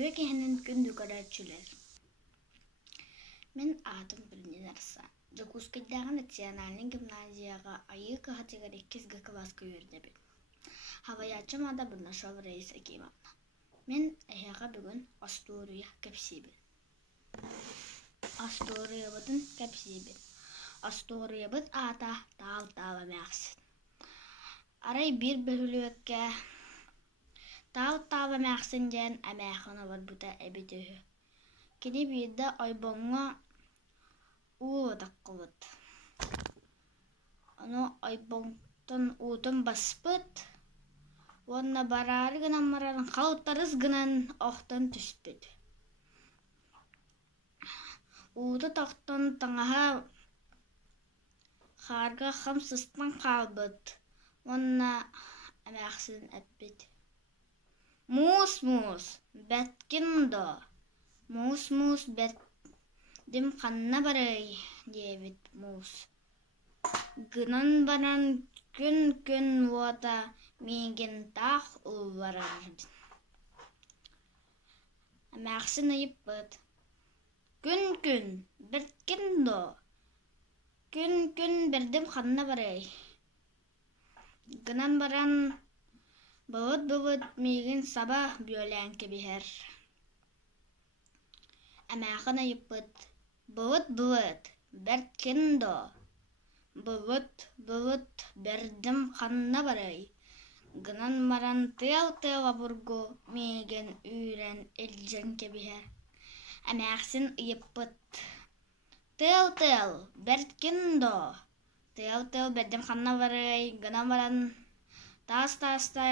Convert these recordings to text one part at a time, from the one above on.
Ütübe kehinin gündü kadar. Мен атым білінен арса. Жакускайдағы национальный гимназияға айы кахатегар 2 класска үйірдебін. Хаваячым ада Бурнашов Раиса Акимовна. Мен әйяға бүгін Астория кәпсейбін. Астория бұдын кәпсейбін. Астория бұд ата тал-тала мәқсін. Арай бір бөліөкке тал-тала мәқсін ден әмәқыны бар бұта әбеті. Кені бейді айбонға уыдақ қылыд. Оны айбонғтың уытын баспыд. Онына барары гынан марарын қалыптарыз гынан оқтан түспеді. Уыды тақтан таңаға қарға қамсыстан қалбыд. Онына әмәқсін әппеді. Мус-мус, бәткін до. Мус-мус бәттім қанна барай, дебет мус. Гынан баран күн-күн ота меген тақ ұл барар. Мәқсін айып бұд. Күн-күн бәткін до. Күн-күн бәрдім қанна барай. Гынан баран бұвыд меген саба бөлән кебігер. Әмәқын айыппыд. Бұвыд, бәрткін до. Бұвыд, бәрдім қанна барай. Гынан маран тел-тел абыргу меген үйрен әлжен кебігер. Әмәқсін айыппыд. Тел-тел, бәрткін до. Тел-тел, бәрдім қанна барай. Гынан маран тас-таста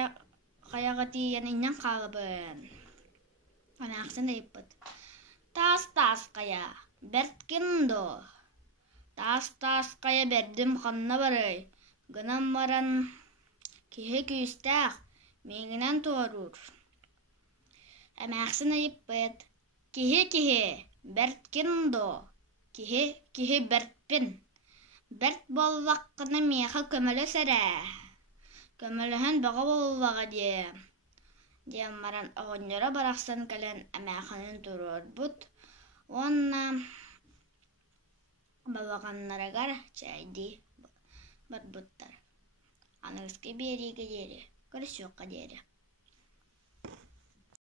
қаяғати янынан қалыбын. Әмәқсін айыппыд. Тас-тас қая, бәрткін до. Тас-тас қая бәрдім қанна барай. Гынан маран кеге күйістәқ меңінен туарур. Әмәқсін айыппыд. Кеге, бәрткін до. Кеге бәртпін. Бәрт болваққыны меға көмілі сәрі. Көміліхін баға болуаға де. Дем маран оғынлары барақсан кәлін әмәқының тұрur бұд. Онна балағанларығар чайды бар бұдтар. Анығызғы береге дері, көрісіоққа дері.